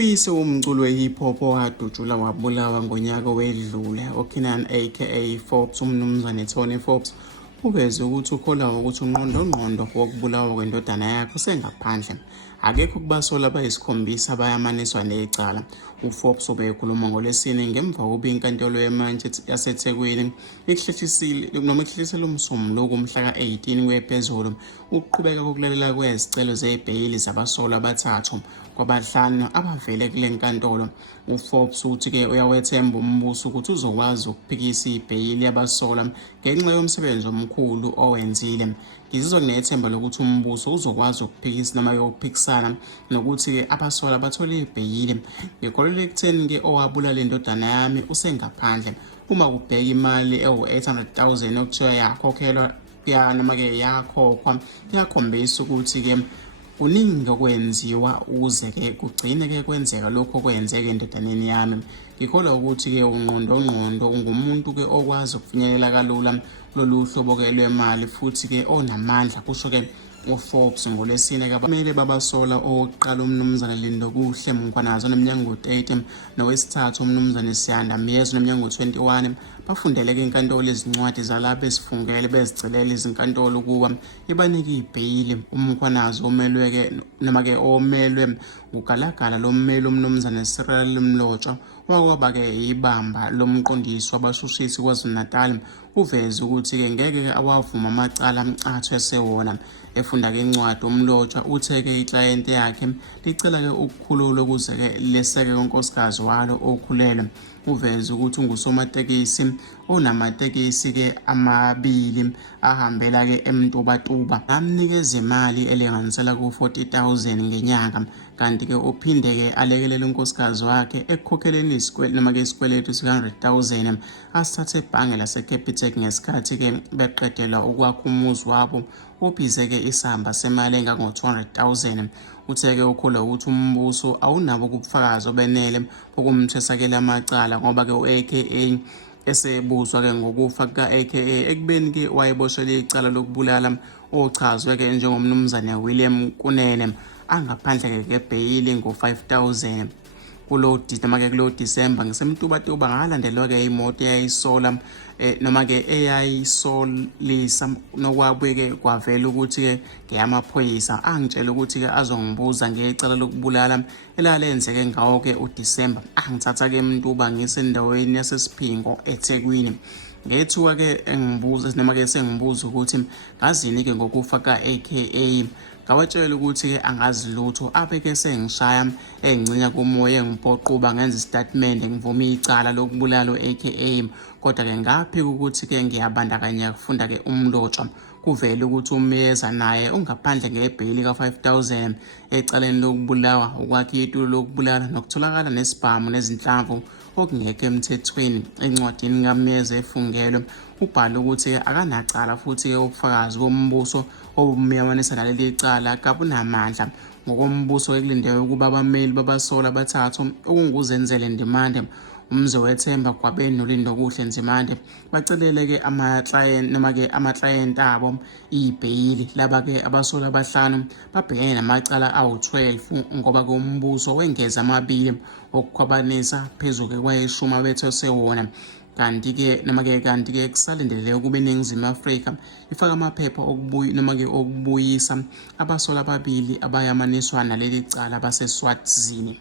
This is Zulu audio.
Uyise womculo we-hip hop owadutshulwa wabulawa ngonyaka owedlule, uKenan aka Forbes, umnumzane Tony Forbes, uveze ukuthi ukholwa ukuthi unqondongqondo wokubulawa kwendodana yakhe usengaphandle. Akekho kubasola abayisikhombisa bayamaniswa necala. UForbes ubekhuluma ngoLwesine ngemva kokuba inkantolo yemantshi yaseThekwini ihlehlisele umsombuluko umhla ka-18 kwephezulu ukuqhubeka kokulalela kwezicelo zebheyili zabasolwa abathathu kwabahlanu abavele kule nkantolo. UForbes uthi-ke uyawethemba umbuso ukuthi uzokwazi ukuphikisa ibheyili yabasolwa ngenxa yomsebenzi omkhulu owenzile. Ngizizwa nginethemba lokuthi umbuso uzokwazi ukuphikisa noma ukuphikisana nokuthi abasolwa bathole ibheyili. Ngikholelwa ekutheni-ke owabulala indodana yami usengaphandle. Uma kubheka imali ewu-800,000 okuthiwa yakhokhelwa noma-ke yakhokhwa, kuyakhombisa ukuthi-ke kuningi okwenziwa ukuze-ke kugcine-ke kwenzeka lokho okwenzeka endodaneni yami. Ngikholwa ukuthi-ke unqondongqondo ungumuntu-ke okwazi ukufinyelela kalula kulolu hlobo-ke lwemali futhi-ke onamandla, kusho-ke uForbes ngoLwesine. Kumele babasola owokuqala umnumzane Lindokuhle Mkhwanazi oneminyaka engu-30 nowesithathu umnumzane Siyanda Myezu oneminyaka engu-21 bafundeleke inkantolo izincwadi zalapho ezifungele bezicelela izinkantolo ukuba ibanike ibheyili. UMkhwanazi omelwe-ke noma-ke omelwe ugalagala lommeli umnumzane Cyril Mlotshwa wakwaba-ke ibamba lomqondisi wabashushisi KwaZulu-Natal uveze ukuthi-ke ngeke awavuma amacala athwe sewona. Efunda-ke incwadi uMlotshwa uthe-ke iklayenti yakhe licela-ke ukukhululwa ukuze-ke leseke unkosikazi walo okhulelwe. Uveze ukuthi ungusomatekisi onamatekisi-ke amabili ahambela-ke eMtubatuba, amnikeza imali elinganisela ku-40,000 ngenyanga, kanti-ke uphinde-ke alekelele unkosikazi wakhe ekukhokheleni noma-ke isikweletu sika-100,000 asithathe ebhange laseCapitec ngesikhathi-ke beqedelwa ukwakha umuzi wabo obhize-ke isamba semali engango-200,000. Uthe-ke ukholwa ukuthi umbuso awunabo ubufakazi obenele bokumthwesakela amacala ngoba-ke u-AKA esebuzwa-ke ngokufa kuka-AKA ekubeni-ke wayeboshelwe icala lokubulala ochazwe-ke njengomnumzane William Kunene angaphandle-ke ngebheyili ngo-5,000 kulo Disemba ngisemtubatuba. Ngalandelwa-ke imoto eyayisola noma-ke eyayisolisa nokwabuye-ke kwavela ukuthi-ke ngeyamaphoyisa. Angitshela ukuthi-ke azongibuza ngecala lokubulala elalenzeke ngawo-ke uDisemba. Angithatha-ke eMtuba ngisendaweni yasesiphingo eThekwini. Ngethuka-ke engibuza noma-ke sengibuza ukuthi ngazini-ke ngokufa ka-AKA. Ngawatshela ukuthi-ke angazi lutho, abeke sengishaya engcinya kumoya engiphoquba ngenza isitatimende ngivume icala lokubulala u-AKA. Kodwa-ke ngaphika ukuthi-ke ngiyabandakanya kufunda-ke uMlotshwa. Kuvele ukuthi umyeza naye ungaphandle ngebheyili ka-5,000 ecaleni lokubulawa, ukwakha itulo lokubulala nokutholakala nesibhamu nezinhlamvu okungekho emthethweni. Encwadini kaMyeza efungelwe ubhala ukuthi akanacala futhi-ke ubufakazi bombuso obumeyamanisa naleli cala kabunamandla. Ngokombuso ekulindelwe ukuba abameli babasola abathathu okunguzenzele Ndimande, umzowethemba Gwabeni noLindokuhle Nzimande bacelele-ke amaklayenti noma-ke amaklayenti abo ibheyili. Laba-ke abasola abahlanu babhekene namacala awu-12 ngoba-ke umbuso wengeza amabili okukhwabanisa phezu-ke kwayishumi abethose wona. Kanti-ke kusalindeleke ukuba iNingizimu Afrika ifake amaphepha okubuyisa abasola ababili abayamaniswa naleli cala baseSwazini.